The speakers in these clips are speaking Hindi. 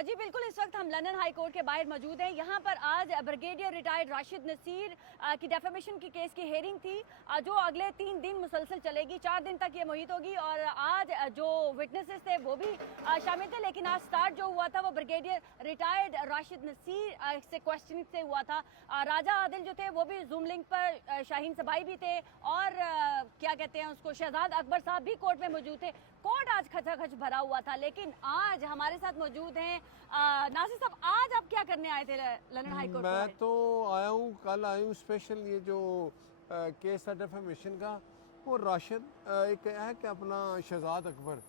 जी बिल्कुल, इस वक्त हम लंदन हाई कोर्ट के बाहर मौजूद हैं। यहाँ पर आज ब्रिगेडियर रिटायर्ड राशिद नसीर की डेफेमेशन की केस की हेयरिंग थी, जो अगले 3 दिन मुसलसल चलेगी। 4 दिन तक ये मुहित होगी और आज जो विटनेसेस थे वो भी शामिल थे। लेकिन आज स्टार्ट जो हुआ था वो ब्रिगेडियर रिटायर्ड राशिद नसीर से क्वेश्चनिंग से हुआ था। राजा आदिल जो थे वो भी जूम लिंक पर, शाहीन सबाई भी थे और क्या कहते हैं उसको, शहजाद अकबर साहब भी कोर्ट में मौजूद थे। कोर्ट आज खचाखच भरा हुआ था। लेकिन आज हमारे साथ मौजूद हैं नासिर साहब। आज आप क्या करने आए थे लंदन हाई कोर्ट? मैं तो आया हूँ, कल आया हूँ स्पेशल। ये जो केस है डेफेमेशन का, वो राशिद एक है कि अपना शहजाद अकबर,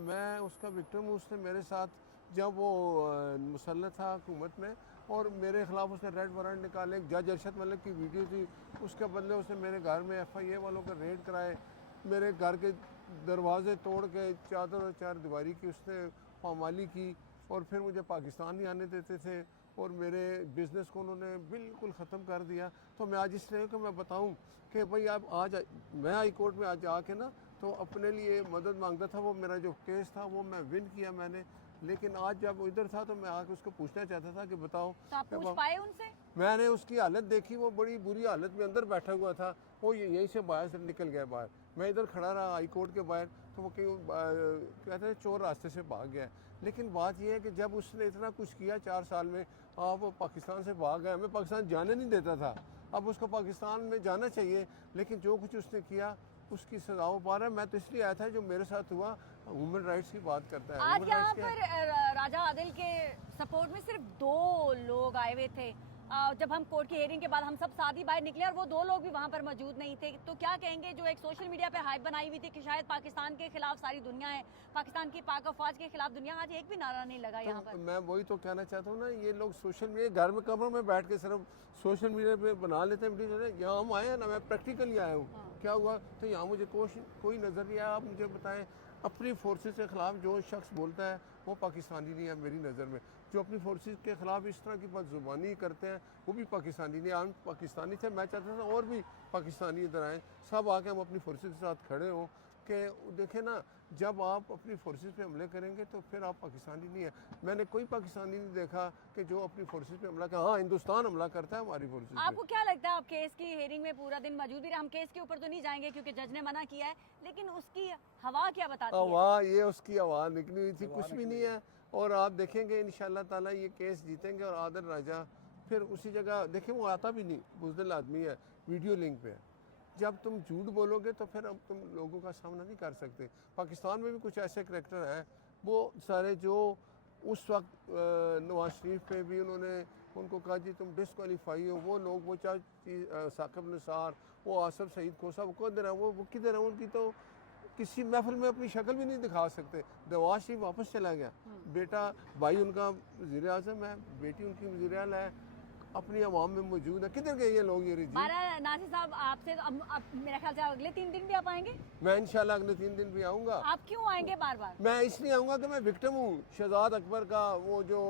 मैं उसका विक्टिम हूँ। उसने मेरे साथ जब वो मुसल्लत था हुकूमत में और मेरे ख़िलाफ़ उसने रेड वारंट निकाले, जज अरशद मलिक की वीडियो थी, उसके बदले उसने मेरे घर में FIA वालों के रेड कराए, मेरे घर के दरवाजे तोड़ के चादर और चार दीवारी की उसने पामाली की और फिर मुझे पाकिस्तान नहीं आने देते थे और मेरे बिज़नेस को उन्होंने बिल्कुल ख़त्म कर दिया। तो मैं आज इसलिए कि मैं बताऊं कि भाई आप आज मैं हाई कोर्ट में आज आके ना तो अपने लिए मदद मांगता था। वो मेरा जो केस था वो मैं विन किया मैंने, लेकिन आज जब इधर था तो मैं आके उसको पूछना चाहता था कि बताओ। तो आप पूछ पाए उनसे? मैंने उसकी हालत देखी, वो बड़ी बुरी हालत में अंदर बैठा हुआ था। वो यहीं से बाहर से निकल गया बाहर, मैं इधर खड़ा रहा हाई कोर्ट के बाहर, तो वो कहीं कहते हैं चोर रास्ते से भाग गया। लेकिन बात यह है कि जब उसने इतना कुछ किया 4 साल में, आप पाकिस्तान से भाग गया, हमें पाकिस्तान जाने नहीं देता था। अब उसको पाकिस्तान में जाना चाहिए, लेकिन जो कुछ उसने किया उसकी सजा हो पा रहा है। मैं तो इसलिए आया था, जो मेरे साथ हुआ ह्यूमन राइट्स की बात करता है। आज यहाँ पर राजा आदिल के सपोर्ट में सिर्फ 2 लोग आए हुए थे। जब हम कोर्ट की हेयरिंग के बाद हम सब साथ ही बाहर निकले और वो 2 लोग भी वहाँ पर मौजूद नहीं थे। तो क्या कहेंगे, जो एक सोशल मीडिया पे हाइप बनाई हुई थी कि शायद पाकिस्तान के खिलाफ सारी दुनिया है, पाकिस्तान की पाक अफवाज के खिलाफ दुनिया, आज एक भी नारा नहीं लगा यहाँ पर। मैं वही तो कहना चाहता हूँ ना, ये लोग सोशल मीडिया घर में कमरों में बैठ के सिर्फ सोशल मीडिया पे बना लेते हैं। यहाँ हम आए हैं ना, मैं प्रैक्टिकली आया हूँ। क्या हुआ तो यहाँ मुझे कोई नज़र नहीं आया। आप मुझे बताएं, अपनी फोर्सेस के ख़िलाफ़ जो शख्स बोलता है वो पाकिस्तानी नहीं है मेरी नज़र में। जो अपनी फोर्सेस के ख़िलाफ़ इस तरह की बदजुबानी करते हैं वो भी पाकिस्तानी नहीं। हम पाकिस्तानी थे, मैं चाहता था और भी पाकिस्तानी इधर आएँ, सब आके हम अपनी फोर्सेस के साथ खड़े हों कि देखें ना, जब आप अपनी फोर्सेस पे हमले करेंगे तो फिर आप पाकिस्तानी नहीं है। मैंने कोई पाकिस्तानी नहीं देखा कि जो अपनी फोर्सेस पे हमला कर। हाँ, हिंदुस्तान हमला करता है हमारी फोर्सेस। आपको क्या लगता है, आप केस की हेयरिंग में पूरा दिन मौजूद भी रहे? हम केस के ऊपर तो नहीं जाएंगे क्योंकि जज ने मना किया है, लेकिन उसकी हवा क्या बताती है? हवा ये उसकी हवा निकली हुई थी, कुछ भी नहीं है। और आप देखेंगे इंशाल्लाह ताला ये केस जीतेंगे और आदिल राजा फिर उसी जगह, देखें वो आता भी नहीं, बुज़दिल आदमी है, वीडियो लिंक पे है। जब तुम झूठ बोलोगे तो फिर अब तुम लोगों का सामना नहीं कर सकते। पाकिस्तान में भी कुछ ऐसे करैक्टर हैं, वो सारे जो उस वक्त नवाज शरीफ पे भी उन्होंने उनको कहा जी तुम डिस्क्वालीफाई हो, वो लोग, वो चाहे साकिब निसार, वो आसफ सईद खोसा, वो किधर है, वो किधर है? उनकी तो किसी महफिल में अपनी शक्ल भी नहीं दिखा सकते। नवाज शरीफ वापस चला गया, बेटा भाई उनका वज़ीर आज़म है, बेटी उनकी वज़ीर आला है, अपनी आवाम में मौजूद है। किधर गए ये लोग? ये नासिर साहब, आपसे अब मेरा ख्याल से अगले 3 दिन भी आप आएंगे? मैं इंशाल्लाह अगले 3 दिन भी आऊँगा। आप क्यों आएंगे बार बार? मैं इसलिए आऊँगा कि मैं विक्टिम हूँ शहजाद अकबर का। वो जो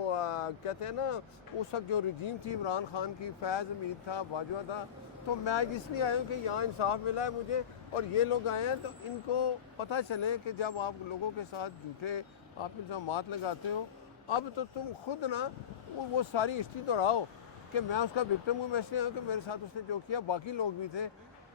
कहते हैं ना, उस वक्त जो रजीम थी इमरान खान की, फैज़ हमीद था, बाजवा था, तो मैं इसलिए आया हूँ कि यहाँ इंसाफ मिला है मुझे और ये लोग आए हैं तो इनको पता चले कि जब आप लोगों के साथ झूठे आप इल्ज़ामात लगाते हो, अब तो तुम खुद ना वो सारी हिस्ट्री दोहराओ कि मैं उसका विक्टिम हूँ। मैं इसलिए हूँ कि मेरे साथ उसने जो किया, बाकी लोग भी थे।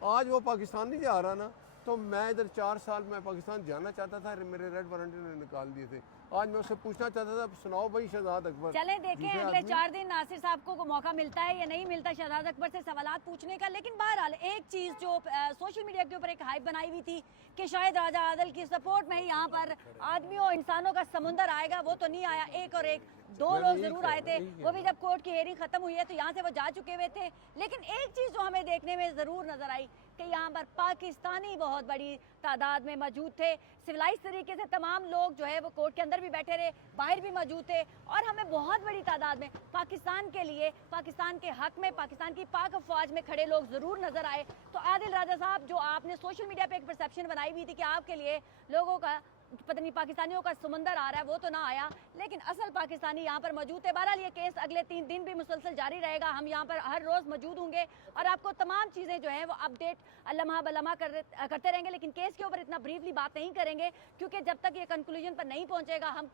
आज वो पाकिस्तान नहीं जा रहा ना, तो मैं इधर 4 साल मैं पाकिस्तान जाना चाहता था, मेरे रेड वारंट ने निकाल दिए थे। आज मैं उससे पूछना चाहता था, सुनाओ भाई शहजाद अकबर। चले देखें अगले 4 दिन नासिर साहब को मौका मिलता है या नहीं मिलता शहजाद अकबर से सवालात पूछने का। लेकिन बहरहाल एक चीज जो सोशल मीडिया के ऊपर एक हाइप बनाई हुई थी कि शायद राजा आदिल की सपोर्ट में ही यहाँ पर आदमियों इंसानों का समुंदर आएगा, वो तो नहीं आया। एक और एक 2 लोग जरूर आए थे, वो भी जब कोर्ट की हेयरिंग खत्म हुई है तो यहाँ से वो जा चुके हुए थे। लेकिन एक चीज जो हमें देखने में जरूर नजर आई कि यहाँ पर पाकिस्तानी बहुत बड़ी तादाद में मौजूद थे। सिविलाइज तरीके से तमाम लोग जो है वो कोर्ट के अंदर भी बैठे रहे, बाहर भी मौजूद थे और हमें बहुत बड़ी तादाद में पाकिस्तान के लिए, पाकिस्तान के हक में, पाकिस्तान की पाक अफवाज में खड़े लोग जरूर नजर आए। तो आदिल राजा साहब, जो आपने सोशल मीडिया पे एक परसेप्शन बनाई हुई थी कि आपके लिए लोगों का पता नहीं पाकिस्तानियों का समंदर आ रहा है, वो तो ना आया, लेकिन असल पाकिस्तानी यहाँ पर मौजूद है। बहरहाल ये केस अगले 3 दिन भी मुसलसल जारी रहेगा। हम यहाँ पर हर रोज मौजूद होंगे और आपको तमाम चीजें जो है वो अपडेट लम्हा बलम्हा करते रहेंगे। लेकिन केस के ऊपर इतना ब्रीफली बात नहीं करेंगे क्योंकि जब तक ये कंक्लूजन पर नहीं पहुंचेगा हम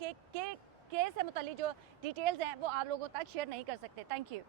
केस से मुतल्लिक जो डिटेल्स हैं वो आप लोगों तक शेयर नहीं कर सकते। Thank you.